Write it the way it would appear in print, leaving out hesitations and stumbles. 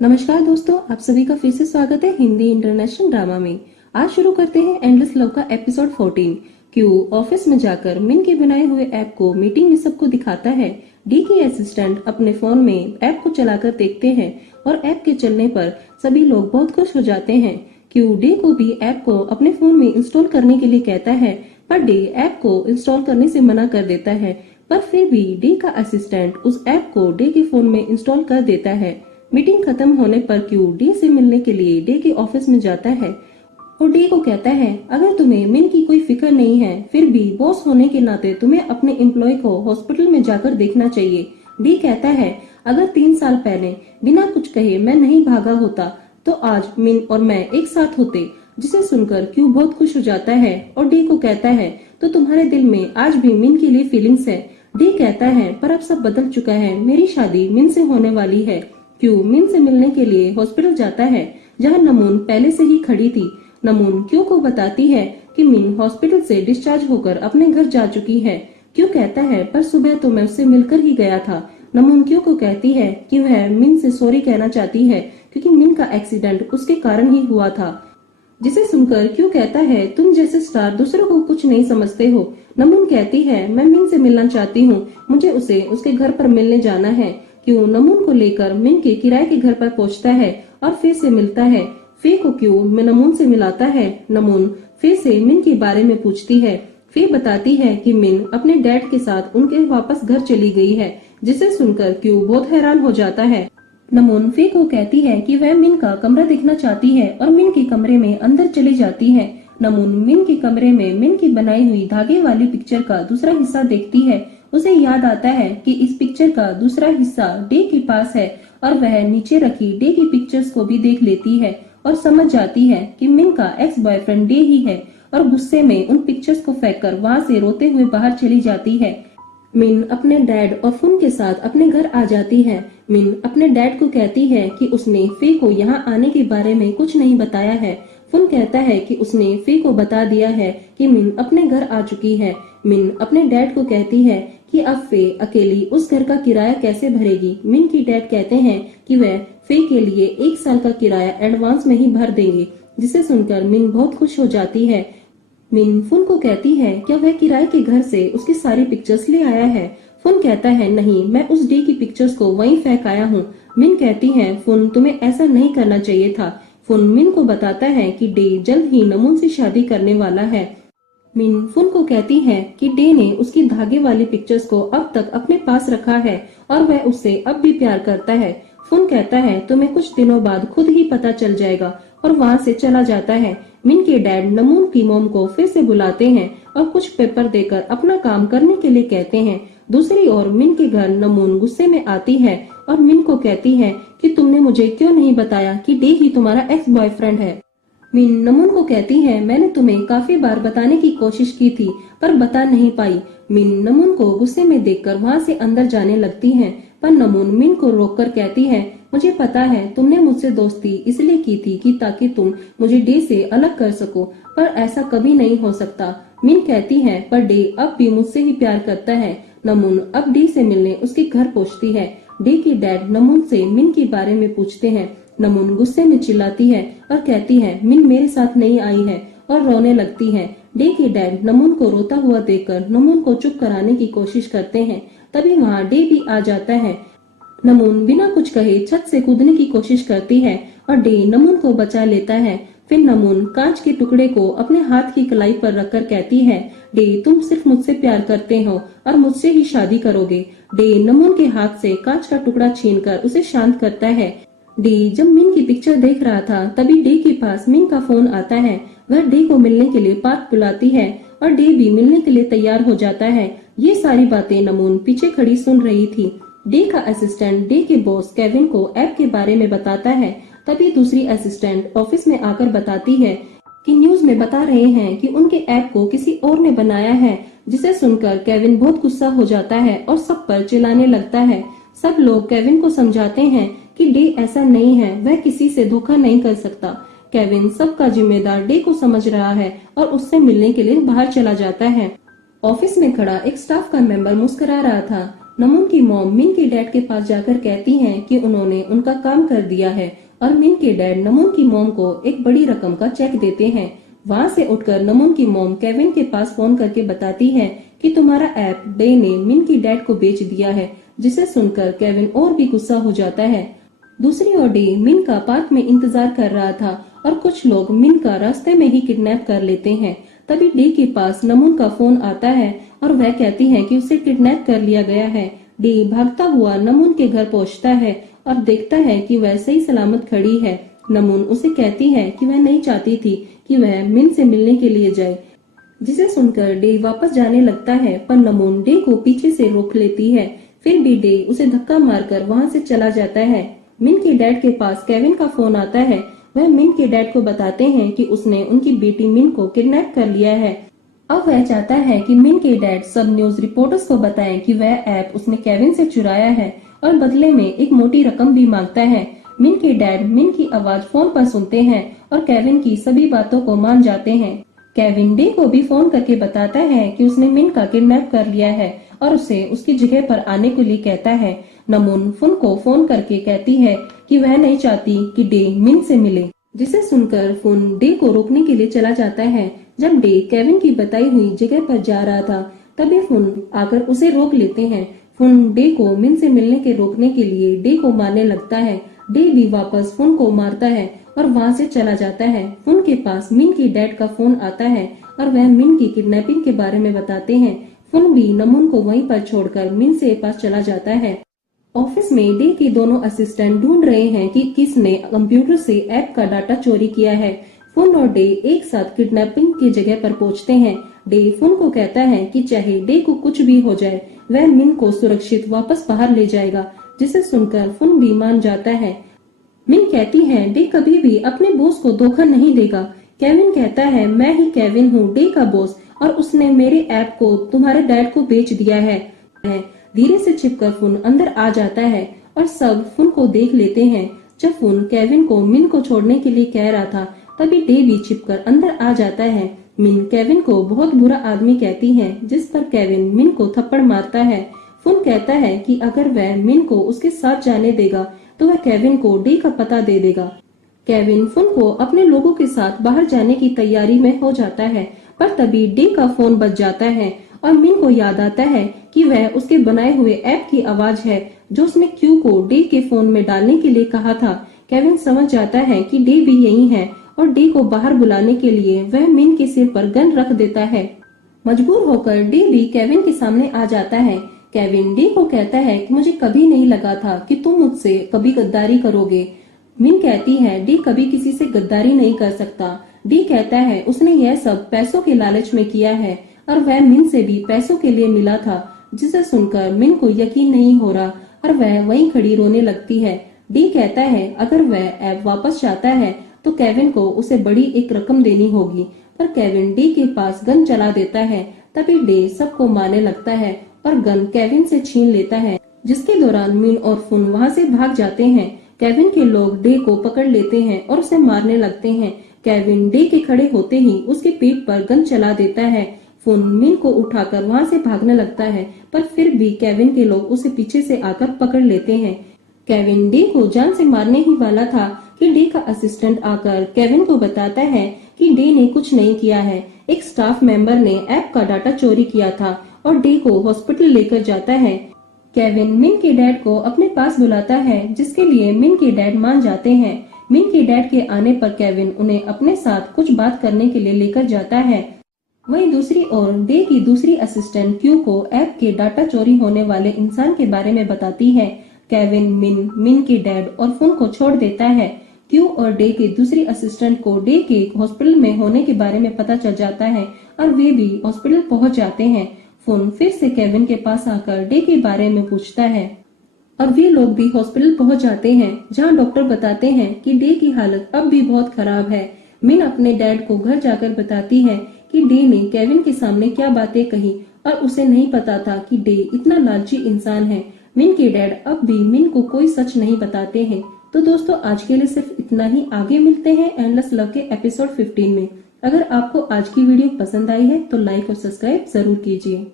नमस्कार दोस्तों, आप सभी का फिर से स्वागत है हिंदी इंटरनेशनल ड्रामा में। आज शुरू करते हैं एंडलेस लव का एपिसोड 14। क्यू ऑफिस में जाकर मिन के बनाए हुए ऐप को मीटिंग में सबको दिखाता है। डी के असिस्टेंट अपने फोन में ऐप को चलाकर देखते हैं और ऐप के चलने पर सभी लोग बहुत खुश हो जाते हैं। क्यू डी को भी ऐप को अपने फोन में इंस्टॉल करने के लिए कहता है, पर डी ऐप को इंस्टॉल करने से मना कर देता है। पर फिर भी डी का असिस्टेंट उस ऐप को डी के फोन में इंस्टॉल कर देता है। मीटिंग खत्म होने पर क्यू डी से मिलने के लिए डी के ऑफिस में जाता है और डी को कहता है, अगर तुम्हें मिन की कोई फिक्र नहीं है, फिर भी बॉस होने के नाते तुम्हें अपने एम्प्लॉय को हॉस्पिटल में जाकर देखना चाहिए। डी कहता है, अगर 3 साल पहले बिना कुछ कहे मैं नहीं भागा होता तो आज मिन और मैं एक साथ होते। जिसे सुनकर क्यू बहुत खुश हो जाता है और डी को कहता है, तो तुम्हारे दिल में आज भी मिन के लिए फीलिंग्स है। डी कहता है, पर अब सब बदल चुका है, मेरी शादी मिन से होने वाली है। क्यू मिन से मिलने के लिए हॉस्पिटल जाता है जहां नमून पहले से ही खड़ी थी। नमून क्यू को बताती है कि मिन हॉस्पिटल से डिस्चार्ज होकर अपने घर जा चुकी है। क्यू कहता है, पर सुबह तो मैं उससे मिलकर ही गया था। नमून क्यू को कहती है कि वह मिन से सॉरी कहना चाहती है क्योंकि मिन का एक्सीडेंट उसके कारण ही हुआ था। जिसे सुनकर क्यू कहता है, तुम जैसे स्टार दूसरों को कुछ नहीं समझते हो। नमून कहती है, मैं मिन से मिलना चाहती हूँ, मुझे उसे उसके घर पर मिलने जाना है। क्यू नमून को लेकर मिन के किराए के घर पर पहुंचता है और फे से मिलता है। फे को क्यू नमून से मिलाता है। नमून फे से मिन के बारे में पूछती है। फे बताती है कि मिन अपने डैड के साथ उनके वापस घर चली गई है। जिसे सुनकर क्यू बहुत हैरान हो जाता है। नमून फे को कहती है कि वह मिन का कमरा देखना चाहती है और मिन के कमरे में अंदर चली जाती है। नमून मिन के कमरे में मिन की बनाई हुई धागे वाली पिक्चर का दूसरा हिस्सा देखती है। उसे याद आता है कि इस पिक्चर का दूसरा हिस्सा डे के पास है और वह नीचे रखी डे की पिक्चर्स को भी देख लेती है और समझ जाती है कि मिन का एक्स बॉयफ्रेंड डे ही है और गुस्से में उन पिक्चर्स को फेंककर वहां से रोते हुए बाहर चली जाती है। मिन अपने डैड और फुन के साथ अपने घर आ जाती है। मिन अपने डैड को कहती है कि उसने फे को यहाँ आने के बारे में कुछ नहीं बताया है। फुन कहता है कि उसने फे को बता दिया है कि मिन अपने घर आ चुकी है। मिन अपने डैड को कहती है कि अब फे अकेली उस घर का किराया कैसे भरेगी। मिन की डैड कहते हैं कि वह फे के लिए 1 साल का किराया एडवांस में ही भर देंगे। जिसे सुनकर मिन बहुत खुश हो जाती है। मिन फुन को कहती है, क्या वह किराए के घर से उसकी सारी पिक्चर्स ले आया है। फुन कहता है, नहीं, मैं उस डे की पिक्चर्स को वहीं फेंक आया हूँ। मिन कहती है, फुन तुम्हें ऐसा नहीं करना चाहिए था। फुन मिन को बताता है कि डे जल्द ही नमून से शादी करने वाला है। मिन फुन को कहती है कि डे ने उसकी धागे वाली पिक्चर्स को अब तक अपने पास रखा है और वह उससे अब भी प्यार करता है। फुन कहता है, तुम्हें कुछ दिनों बाद खुद ही पता चल जाएगा और वहाँ से चला जाता है। मिन के डैड नमून की मॉम को फिर से बुलाते हैं और कुछ पेपर देकर अपना काम करने के लिए कहते हैं। दूसरी ओर मिन के घर नमून गुस्से में आती है और मिन को कहती है कि तुमने मुझे क्यों नहीं बताया कि डे ही तुम्हारा एक्स बॉयफ्रेंड है। मिन नमून को कहती है, मैंने तुम्हें काफी बार बताने की कोशिश की थी पर बता नहीं पाई। मिन नमून को गुस्से में देखकर वहाँ से अंदर जाने लगती है, पर नमून मिन को रोककर कहती है, मुझे पता है तुमने मुझसे दोस्ती इसलिए की थी कि ताकि तुम मुझे डे से अलग कर सको, पर ऐसा कभी नहीं हो सकता। मिन कहती है, पर डे अब भी मुझसे ही प्यार करता है। नमून अब डे से मिलने उसके घर पहुँचती है। डे की डैड नमून से मिन के बारे में पूछते हैं। नमून गुस्से में चिल्लाती है और कहती है, मिन मेरे साथ नहीं आई है और रोने लगती है। डे के डैड नमून को रोता हुआ देखकर नमून को चुप कराने की कोशिश करते हैं। तभी वहाँ डे भी आ जाता है। नमून बिना कुछ कहे छत से कूदने की कोशिश करती है और डे नमून को बचा लेता है। फिर नमून कांच के टुकड़े को अपने हाथ की कलाई पर रखकर कहती है, डे तुम सिर्फ मुझसे प्यार करते हो और मुझसे ही शादी करोगे। डे नमून के हाथ से कांच का टुकड़ा छीनकर उसे शांत करता है। डे जब मिन की पिक्चर देख रहा था तभी डे के पास मिन का फोन आता है। वह डे को मिलने के लिए पार्क बुलाती है और डे भी मिलने के लिए तैयार हो जाता है। ये सारी बातें नमून पीछे खड़ी सुन रही थी। डे का असिस्टेंट डे के बॉस केविन को ऐप के बारे में बताता है। तभी दूसरी असिस्टेंट ऑफिस में आकर बताती है कि न्यूज में बता रहे हैं कि उनके ऐप को किसी और ने बनाया है। जिसे सुनकर केविन बहुत गुस्सा हो जाता है और सब पर चिल्लाने लगता है। सब लोग केविन को समझाते हैं कि डे ऐसा नहीं है, वह किसी से धोखा नहीं कर सकता। केविन सबका जिम्मेदार डे को समझ रहा है और उससे मिलने के लिए बाहर चला जाता है। ऑफिस में खड़ा एक स्टाफ का मेंबर मुस्कुरा रहा था। नमून की मॉम मिन के डैड के पास जाकर कहती हैं कि उन्होंने उनका काम कर दिया है और मिन के डैड नमून की मॉम को एक बड़ी रकम का चेक देते हैं। वहाँ से उठकर नमून की मॉम केविन के पास फोन करके बताती है कि तुम्हारा ऐप डे ने मिन की डैड को बेच दिया है, जिसे सुनकर केविन और भी गुस्सा हो जाता है। दूसरी ओर डे मिन का पार्क में इंतजार कर रहा था और कुछ लोग मिन का रास्ते में ही किडनैप कर लेते हैं। तभी डे के पास नमून का फोन आता है और वह कहती है कि उसे किडनैप कर लिया गया है। डे भागता हुआ नमून के घर पहुंचता है और देखता है कि वह सही सलामत खड़ी है। नमून उसे कहती है कि वह नहीं चाहती थी कि वह मिन से मिलने के लिए जाए, जिसे सुनकर डे वापस जाने लगता है, पर नमून डे को पीछे से रोक लेती है। फिर भी डे उसे धक्का मारकर वहां से चला जाता है। मिन के डैड के पास केविन का फोन आता है। वह मिन के डैड को बताते हैं कि उसने उनकी बेटी मिन को किडनैप कर लिया है। अब वह चाहता है कि मिन के डैड सब न्यूज रिपोर्टर्स को बताएं कि वह ऐप उसने केविन से चुराया है और बदले में एक मोटी रकम भी मांगता है। मिन के डैड मिन की आवाज फोन पर सुनते हैं और केविन की सभी बातों को मान जाते हैं। केविन डे को भी फोन करके बताता है कि उसने मिन का किडनैप कर लिया है और उसे उसकी जगह पर आने के लिए कहता है। नमून फुन को फोन करके कहती है कि वह नहीं चाहती कि डे मिन से मिले, जिसे सुनकर फुन डे को रोकने के लिए चला जाता है। जब डे केविन की बताई हुई जगह पर जा रहा था, तभी फुन आकर उसे रोक लेते हैं। फुन डे को मिन से मिलने के रोकने के लिए डे को मारने लगता है। डे भी वापस फुन को मारता है और वहां से चला जाता है। फुन के पास मिन की डैड का फोन आता है और वह मिन की किडनैपिंग के बारे में बताते हैं। फुन भी नमून को वहीं पर छोड़कर मिन से पास चला जाता है। ऑफिस में डे के दोनों असिस्टेंट ढूंढ रहे हैं कि किसने कंप्यूटर से ऐप का डाटा चोरी किया है। फुन और डे एक साथ किडनैपिंग की जगह पर पहुंचते हैं। डे फुन को कहता है कि चाहे डे को कुछ भी हो जाए, वह मिन को सुरक्षित वापस बाहर ले जाएगा, जिसे सुनकर फुन भी मान जाता है। मिन कहती है डे कभी भी अपने बॉस को धोखा नहीं देगा। केविन कहता है मैं ही केविन हूँ, डे का बॉस, और उसने मेरे ऐप को तुम्हारे डैड को बेच दिया है। धीरे से छिपकर फुन अंदर आ जाता है और सब फुन को देख लेते हैं। जब फुन केविन को मिन को छोड़ने के लिए कह रहा था, तभी डे भी छिपकर अंदर आ जाता है। मिन केविन को बहुत बुरा आदमी कहती है, जिस पर केविन मिन को थप्पड़ मारता है। फुन कहता है कि अगर वह मिन को उसके साथ जाने देगा तो वह केविन को डे का पता दे देगा। केविन फुन को अपने लोगों के साथ बाहर जाने की तैयारी में हो जाता है, पर तभी डे का फोन बज जाता है और मिन को याद आता है कि वह उसके बनाए हुए ऐप की आवाज है, जो उसने क्यू को डे के फोन में डालने के लिए कहा था। केविन समझ जाता है कि डे भी यही है और डे को बाहर बुलाने के लिए वह मिन के सिर पर गन रख देता है। मजबूर होकर डे भी केविन के सामने आ जाता है। केविन डे को कहता है कि मुझे कभी नहीं लगा था कि तुम मुझसे कभी गद्दारी करोगे। मिन कहती है डे कभी किसी से गद्दारी नहीं कर सकता। डे कहता है उसने यह सब पैसों के लालच में किया है और वह मिन से भी पैसों के लिए मिला था, जिसे सुनकर मिन को यकीन नहीं हो रहा और वह वहीं खड़ी रोने लगती है। डे कहता है अगर वह ऐप वापस चाहता है तो केविन को उसे बड़ी एक रकम देनी होगी, पर केविन डे के पास गन चला देता है। तभी डे सबको मारने लगता है और गन केविन से छीन लेता है, जिसके दौरान मिन और फुन वहां से भाग जाते हैं। केविन के लोग डे को पकड़ लेते हैं और उसे मारने लगते हैं। केविन डे के खड़े होते ही उसके पीठ पर गन चला देता है। फुन मिन को उठाकर वहां से भागने लगता है, पर फिर भी केविन के लोग उसे पीछे से आकर पकड़ लेते हैं। केविन डे को जान से मारने ही वाला था कि डे का असिस्टेंट आकर केविन को बताता है कि डे ने कुछ नहीं किया है। एक स्टाफ मेंबर ने ऐप का डाटा चोरी किया था और डे को हॉस्पिटल लेकर जाता है। केविन मिन के डैड को अपने पास बुलाता है, जिसके लिए मिन के डैड मान जाते हैं। मिन के डैड के आने पर केविन उन्हें अपने साथ कुछ बात करने के लिए लेकर जाता है। वहीं दूसरी ओर डे की दूसरी असिस्टेंट क्यू को ऐप के डाटा चोरी होने वाले इंसान के बारे में बताती है। केविन मिन के डैड और फुन को छोड़ देता है। क्यू और डे के दूसरी असिस्टेंट को डे के हॉस्पिटल में होने के बारे में पता चल जाता है और वे भी हॉस्पिटल पहुंच जाते हैं। फुन फिर से केविन के पास आकर डे के बारे में पूछता है और वे लोग भी हॉस्पिटल पहुंच जाते हैं, जहां डॉक्टर बताते हैं कि डे की हालत अब भी बहुत खराब है। मिन अपने डैड को घर जाकर बताती है कि डे ने केविन के सामने क्या बातें कही और उसे नहीं पता था कि डे इतना लालची इंसान है। मिन के डैड अब भी मिन को कोई सच नहीं बताते हैं। तो दोस्तों आज के लिए सिर्फ इतना ही। आगे मिलते हैं एंडलेस लव के एपिसोड 15 में। अगर आपको आज की वीडियो पसंद आई है तो लाइक और सब्सक्राइब जरूर कीजिए।